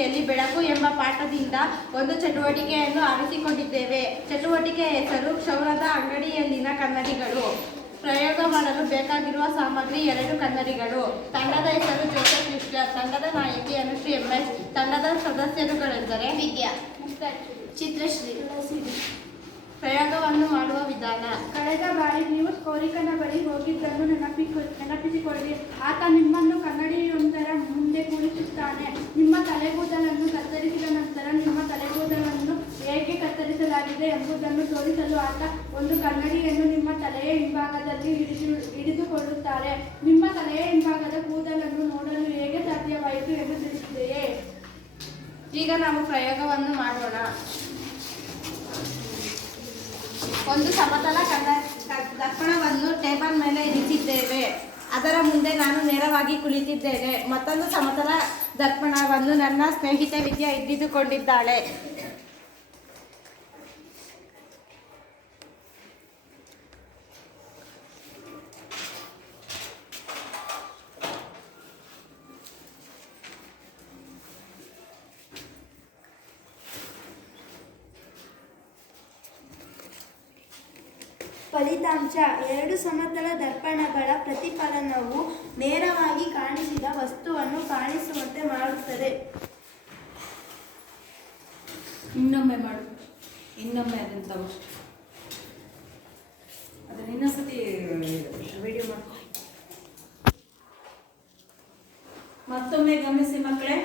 ತರಗತಿಯಲ್ಲಿ ಬೆಳಕು ಎಂಬ ಪಾಠದಿಂದ ಒಂದು ಚಟುವಟಿಕೆಯನ್ನು ಆರಿಸಿಕೊಂಡಿದ್ದೇವೆ. ಚಟುವಟಿಕೆಯ ಹೆಸರು ಕ್ಷೌರದ ಅಂಗಡಿಯಲ್ಲಿನ ಕನ್ನಡಿಗಳು. ಪ್ರಯೋಗ ಮಾಡಲು ಬೇಕಾಗಿರುವ ಸಾಮಗ್ರಿ 2 ಕನ್ನಡಿಗಳು. ತಂಡದ ಹೆಸರು ಜೋಸೆಫ್ ಮಿಸ್ಟರ್. ತಂಡದ ನಾಯಕಿ ಅನುಶ್ರೀ MS. ತಂಡದ ಸದಸ್ಯರುಗಳೆಂದರೆ ವಿದ್ಯಾ, ಚಿತ್ರಶ್ರೀ. ಪ್ರಯೋಗವನ್ನು ಮಾಡುವ ವಿಧಾನ. ಕಳೆದ ಬಾರಿ ನೀವು ಕೋರಿಕನ ಬಳಿ ಹೋಗಿದ್ದನ್ನು ನೆನಪಿಸಿಕೊಳ್ಳಿ. ಆತ ನಿಮ್ಮನ್ನು ಕನ್ನಡಿಯೊಂದರ ಮುಂದೆ ಕೂರಿಸುತ್ತಾನೆ. ನಿಮ್ಮ ತಲೆಗೂದಲನ್ನು ಕತ್ತರಿಸಿದ ನಂತರ ನಿಮ್ಮ ತಲೆಗೂದಲನ್ನು ಹೇಗೆ ಕತ್ತರಿಸಲಾಗಿದೆ ಎಂಬುದನ್ನು ತೋರಿಸಲು ಆತ ಒಂದು ಕನ್ನಡಿಯನ್ನು ನಿಮ್ಮ ತಲೆಯ ಹಿಂಭಾಗದಲ್ಲಿ ಹಿಡಿದುಕೊಳ್ಳುತ್ತಾರೆ. ನಿಮ್ಮ ತಲೆಯ ಹಿಂಭಾಗದ ಕೂದಲನ್ನು ನೋಡಲು ಹೇಗೆ ಸಾಧ್ಯವಾಯಿತು ಎಂದು ತಿಳಿಸಿದೆಯೇ? ಈಗ ನಾವು ಪ್ರಯೋಗವನ್ನು ಮಾಡೋಣ. ಒಂದು ಸಮತಲ ದರ್ಪಣವನ್ನು ಟೇಬಲ್ ಮೇಲೆ ಇರಿಸಿದ್ದೇವೆ. ಅದರ ಮುಂದೆ ನಾನು ನೇರವಾಗಿ ಕುಳಿತಿದ್ದೇನೆ. ಮತ್ತೊಂದು ಸಮತಲ ದರ್ಪಣವನ್ನು ನನ್ನ ಸ್ನೇಹಿತೆ ವಿದ್ಯಾ ಹಿಡಿದುಕೊಂಡಿದ್ದಾಳೆ. ಫಲಿತಾಂಶ: 2 ಸಮತಲ ದರ್ಪಣಗಳ ಪ್ರತಿಫಲನವು ನೇರವಾಗಿ ಕಾಣಿಸಿದ ವಸ್ತುವನ್ನು ಕಾಣಿಸುವಂತೆ ಮಾಡುತ್ತದೆ. ಇನ್ನೊಮ್ಮೆ ಮಾಡು. ಇನ್ನೊಮ್ಮೆ ಅದನ್ನ ಇನ್ನೊಂದ್ಸತಿ ವಿಡಿಯೋ ಮಾಡಿ ಮತ್ತೊಮ್ಮೆ ಗಮನಿಸಿ ಮಕ್ಕಳೇ.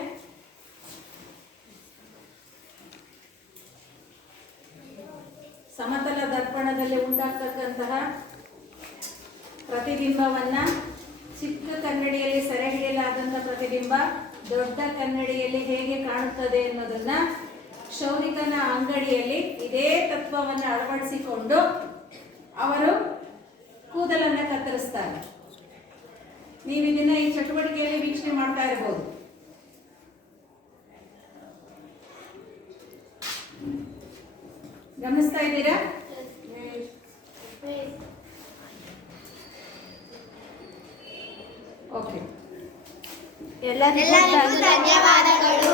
ಸಮತಲ ದರ್ಪಣದಲ್ಲಿ ಉಂಟಾಗ್ತಕ್ಕಂತಹ ಪ್ರತಿಬಿಂಬವನ್ನ ಚಿಕ್ಕ ಕನ್ನಡಿಯಲ್ಲಿ ಸೆರೆ ಹಿಡಿಯಲಾದಂತಹ ಪ್ರತಿಬಿಂಬ ದೊಡ್ಡ ಕನ್ನಡಿಯಲ್ಲಿ ಹೇಗೆ ಕಾಣುತ್ತದೆ ಅನ್ನೋದನ್ನ ಕ್ಷೌರಿಕನ ಅಂಗಡಿಯಲ್ಲಿ ಇದೇ ತತ್ವವನ್ನು ಅಳವಡಿಸಿಕೊಂಡು ಅವರು ಕೂದಲನ್ನ ಕತ್ತರಿಸ್ತಾರೆ. ನೀವು ಇದನ್ನ ಈ ಚಟುವಟಿಕೆಯಲ್ಲಿ ವೀಕ್ಷಣೆ ಮಾಡ್ತಾ ಇರಬಹುದು. ಗಮನಿಸ್ತಾ ಇದ್ದೀರಾ? ಓಕೆ. ಎಲ್ಲರಿಗೂ ಧನ್ಯವಾದಗಳು.